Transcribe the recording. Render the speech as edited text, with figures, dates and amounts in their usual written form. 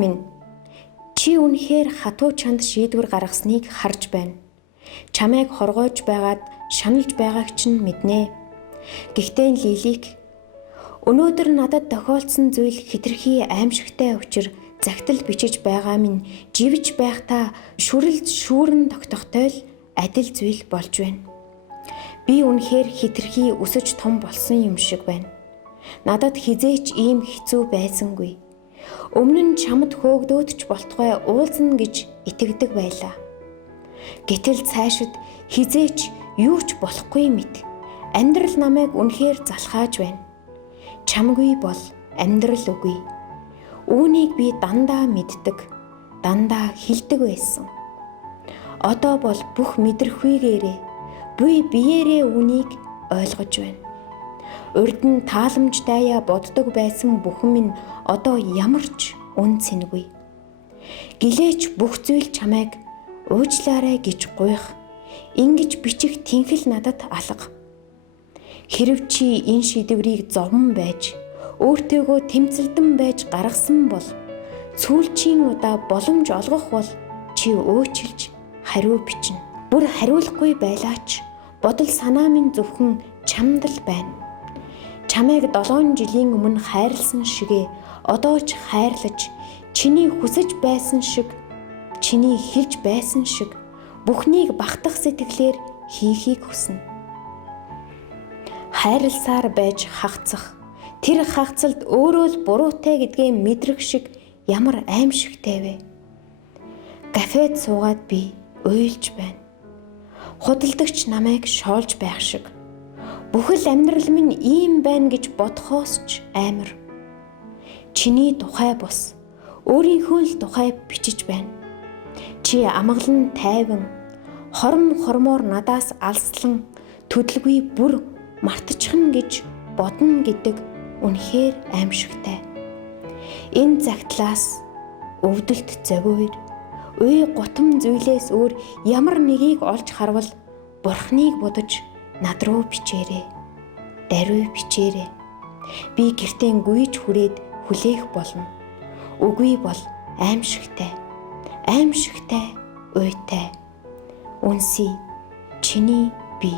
минь, чи үнэхээр хатуу чанд шийдвэр гаргасныг харж байна. Чамайг хоргоож байгаад шаналж байгааг чинь мэднэ. Гэхдээ Лилик, өнөөдөр надад тохиолдсон зүйл хэтэрхий аимшигтай учир загтал бичиж байгаа минь живж байхдаа шүрэлд шүүрэн тогтохтой л адил зүйл болж байна. Би үнэхээр хэтэрхий өсөж том болсон юм шиг байна. Надад хизээч ийм хэцүү байсангүй. Өмнө нь чамд хөөгдөөдч болтугай уулзна гэж итгэдэг байлаа. Гэтэл цаашид хизээч юу ч болохгүй мэт. Амьдрал намайг үнэхээр залхааж байна. Чамгүй бол амьдрал үгүй. Үүнийг би дандаа мэддэг, дандаа хэлдэг байсан. Одоо бол бүх мэдрэхүйгээрээ буй биеэрээ үүнийг ойлгож байна. Урд нь тааламж даяа боддог байсан бүхэн минь одоо ямар ч үн цэнэгүй. Гэлээч бүх зүйл чамайг уучлаарай гэж гуйх, ингэж бичих тэнхэл надад алга. Хэрв чи энэ шийдвэрийг зовон байж, өөртөөгөө тэмцэлдэн байж гаргасан бол сүүлчийн удаа боломж олгох бол чи өөчилж хариу бичнэ. Бүр хариулахгүй байлаач бодол санаа минь зөвхөн чамд л байна. Чамайг 7 жилийн өмнө хайрлсан шигээ одоо ч хайрлаж, чиний хүсэж байсан шиг, чиний хэлж байсан шиг бүхнийг багтах сэтгэлээр хийхийг хүснэ. Хайрласаар байж хагцах, тэр хагцалд өөрөө л буруутай гэдгээ мэдрэх шиг ямар аимшигтай вэ? Кафед суугаад би уйлж байна. Худалдагч намайг шоолж байх шиг. Бүхэл амьдрал минь ийм байна гэж бодхоос ч амар. Чиний тухай бус, өөрийнхөө л тухай бичиж байна. Чи амгалан тайван, хорм хормоор надаас алслан төдөлгүй бүр мартчихна гэж бодно гэдэг үнэхээр аимшигтай. Энэ загтлаас өвдөлт зовиор, үе гутам зүйлээс өөр ямар нэгийг олж харвал Бурхныг будаж над руу бичээрэй. Даруй бичээрэй. Би гэртээ гүйж хүрээд хүлээх болно. Үгүй бол аимшигтай. Аимшигтай, уйтай. Үнсий, чиний би.